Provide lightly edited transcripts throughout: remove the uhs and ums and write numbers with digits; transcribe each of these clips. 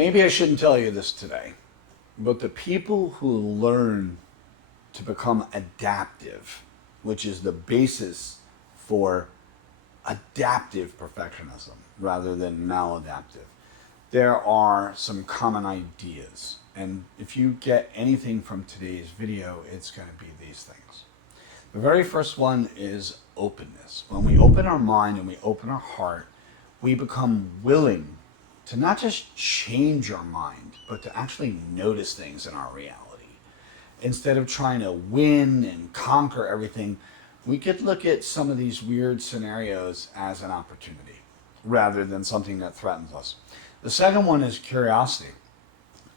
Maybe I shouldn't tell you this today, but the people who learn to become adaptive, which is the basis for adaptive perfectionism rather than maladaptive, there are some common ideas. And if you get anything from today's video, it's going to be these things. The very first one is openness. When we open our mind and we open our heart, we become willing to not just change our mind, but to actually notice things in our reality. Instead of trying to win and conquer everything, we could look at some of these weird scenarios as an opportunity rather than something that threatens us. The second one is curiosity.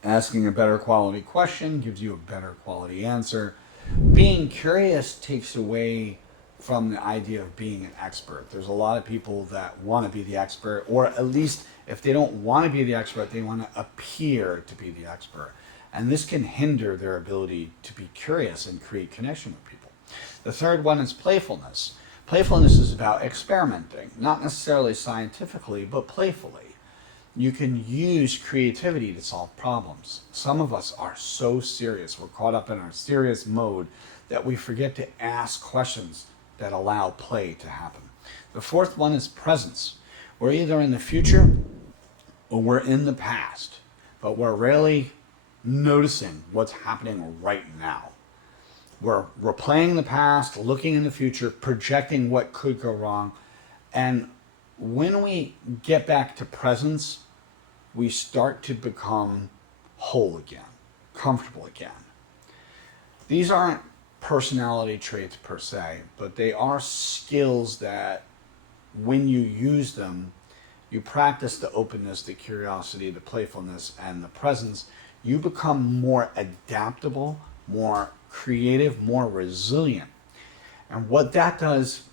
Asking a better quality question gives you a better quality answer. Being curious takes away from the idea of being an expert. There's a lot of people that want to be the expert, or at least if they don't want to be the expert, they want to appear to be the expert. And this can hinder their ability to be curious and create connection with people. The third one is playfulness. Playfulness is about experimenting, not necessarily scientifically, but playfully. You can use creativity to solve problems. Some of us are so serious, we're caught up in our serious mode that we forget to ask questions that allow play to happen. The fourth one is presence. We're either in the future or we're in the past, but we're rarely noticing what's happening right now. We're replaying the past, looking in the future, projecting what could go wrong. And when we get back to presence, we start to become whole again, comfortable again. These aren't personality traits per se, but they are skills that when you use them, you practice the openness, the curiosity, the playfulness, and the presence, you become more adaptable, more creative, more resilient. And what that does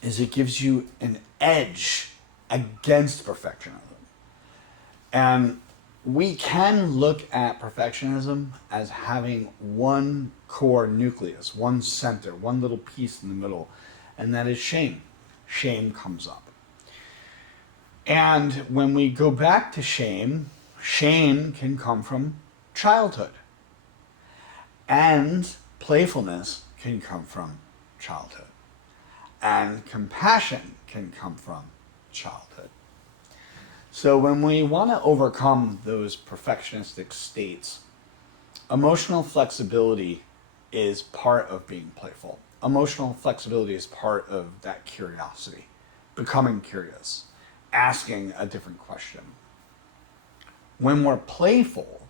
is it gives you an edge against perfectionism. And we can look at perfectionism as having one core nucleus, one center, one little piece in the middle, and that is shame. Shame comes up. And when we go back to shame, shame can come from childhood. And playfulness can come from childhood. And compassion can come from childhood. So when we want to overcome those perfectionistic states, emotional flexibility is part of being playful. Emotional flexibility is part of that curiosity, becoming curious, asking a different question. When we're playful,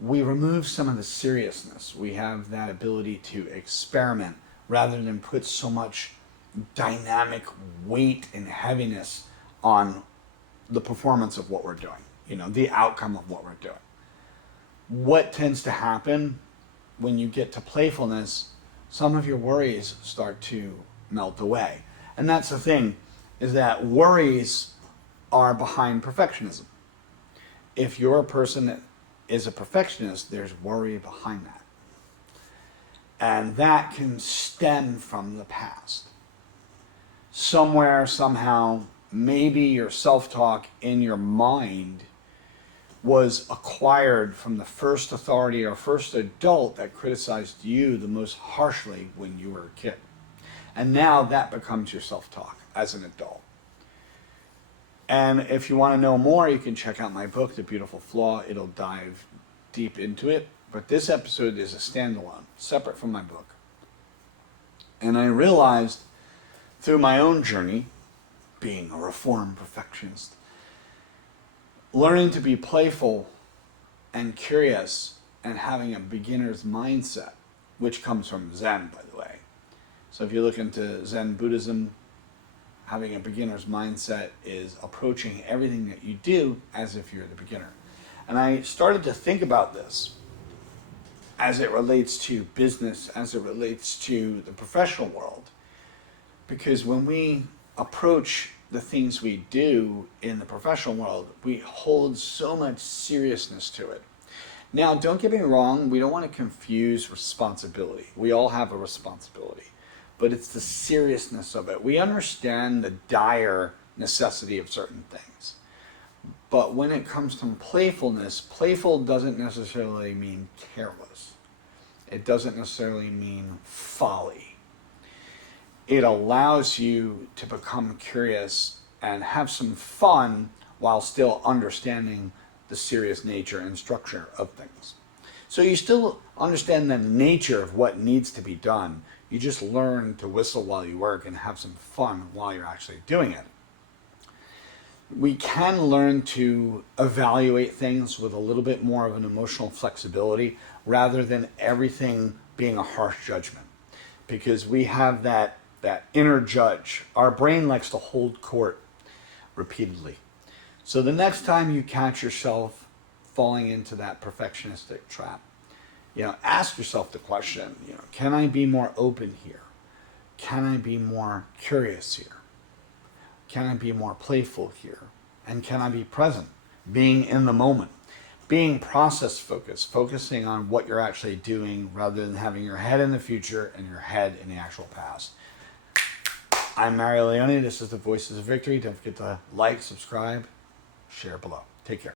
we remove some of the seriousness. We have that ability to experiment rather than put so much dynamic weight and heaviness on the performance of what we're doing, the outcome of what we're doing. What tends to happen when you get to playfulness, some of your worries start to melt away. And that's the thing, is that worries are behind perfectionism. If you're a person that is a perfectionist, there's worry behind that. And that can stem from the past. Somewhere, somehow, maybe your self-talk in your mind was acquired from the first authority or first adult that criticized you the most harshly when you were a kid. And now that becomes your self-talk as an adult. And if you want to know more, you can check out my book, The Beautiful Flaw. It'll dive deep into it. But this episode is a standalone, separate from my book. And I realized through my own journey, being a reformed perfectionist, learning to be playful and curious and having a beginner's mindset, which comes from Zen, by the way. So if you look into Zen Buddhism, having a beginner's mindset is approaching everything that you do as if you're the beginner. And I started to think about this as it relates to business, as it relates to the professional world. Because when we approach the things we do in the professional world, we hold so much seriousness to it. Now, don't get me wrong, we don't want to confuse responsibility. We all have a responsibility, but it's the seriousness of it. We understand the dire necessity of certain things, But when it comes to playfulness, playful doesn't necessarily mean careless. It doesn't necessarily mean folly. It allows you to become curious and have some fun while still understanding the serious nature and structure of things. So you still understand the nature of what needs to be done. You just learn to whistle while you work and have some fun while you're actually doing it. We can learn to evaluate things with a little bit more of an emotional flexibility rather than everything being a harsh judgment. Because we have that inner judge. Our brain likes to hold court repeatedly. So the next time you catch yourself falling into that perfectionistic trap, ask yourself the question, can I be more open here? Can I be more curious here? Can I be more playful here? And can I be present? Being in the moment. Being process focused, focusing on what you're actually doing rather than having your head in the future and your head in the actual past. I'm Mario Leone. This is the Voices of Victory. Don't forget to like, subscribe, share below. Take care.